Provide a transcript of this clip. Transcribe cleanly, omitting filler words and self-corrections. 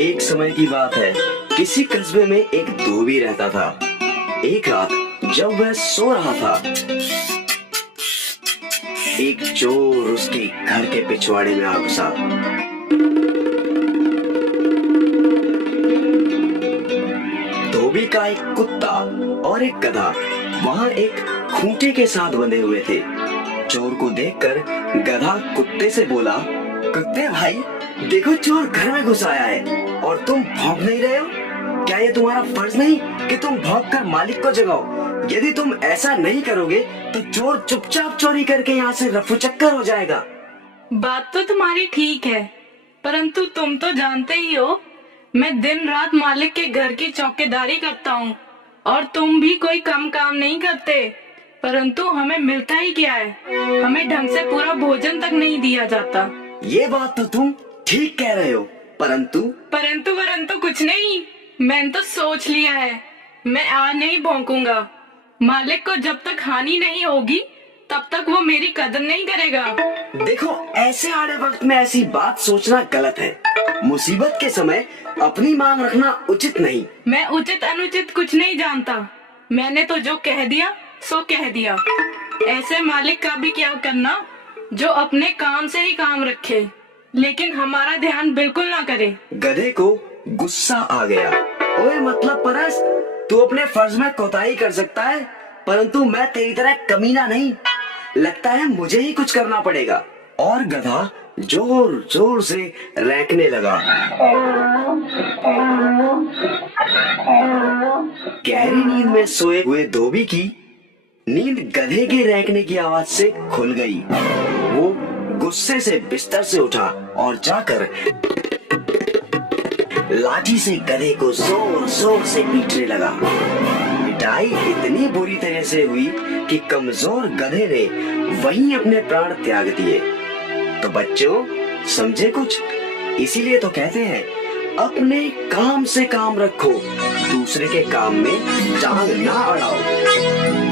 एक समय की बात है, किसी कस्बे में एक धोबी रहता था। एक रात जब वह सो रहा था, एक चोर उसके घर के पिछवाड़े में आ घुसा। धोबी का एक कुत्ता और एक गधा वहां एक खूंटे के साथ बंधे हुए थे। चोर को देखकर गधा कुत्ते से बोला, कुत्ते भाई, देखो चोर घर में घुस आया है और तुम भौंक नहीं रहे हो। क्या ये तुम्हारा फर्ज नहीं कि तुम भौंक कर मालिक को जगाओ? यदि तुम ऐसा नहीं करोगे तो चोर चुपचाप चोरी करके यहाँ से रफू चक्कर हो जाएगा। बात तो तुम्हारी ठीक है, परंतु तुम तो जानते ही हो मैं दिन रात मालिक के घर की चौकीदारी करता हूँ और तुम भी कोई कम काम नहीं करते, परंतु हमें मिलता ही क्या है? हमें ढंग से पूरा भोजन तक नहीं दिया जाता। ये बात तो तुम ठीक कह रहे हो, परंतु परंतु कुछ नहीं। मैंने तो सोच लिया है, मैं आज नहीं भौंकूंगा। मालिक को जब तक हानि नहीं होगी तब तक वो मेरी कदर नहीं करेगा। देखो, ऐसे आड़े वक्त में ऐसी बात सोचना गलत है। मुसीबत के समय अपनी मांग रखना उचित नहीं। मैं उचित अनुचित कुछ नहीं जानता। मैंने तो जो कह दिया सो कह दिया। ऐसे मालिक का भी क्या करना जो अपने काम से ही काम रखे लेकिन हमारा ध्यान बिल्कुल ना करे। गधे को गुस्सा आ गया। ओए मतलब परस, तू अपने फर्ज में कोताही कर सकता है, परंतु मैं तेरी तरह कमीना नहीं। लगता है मुझे ही कुछ करना पड़ेगा। और गधा जोर जोर से रैंकने लगा। गहरी नींद में सोए हुए धोबी की नींद गधे के रैंकने की आवाज से खुल गई। वो गुस्से से बिस्तर से उठा और जाकर लाठी से गधे को जोर जोर से पीटने लगा। पिटाई इतनी बुरी तरह से हुई कि कमजोर गधे ने वहीं अपने प्राण त्याग दिए। तो बच्चों, समझे कुछ? इसीलिए तो कहते हैं, अपने काम से काम रखो, दूसरे के काम में टांग ना अड़ाओ।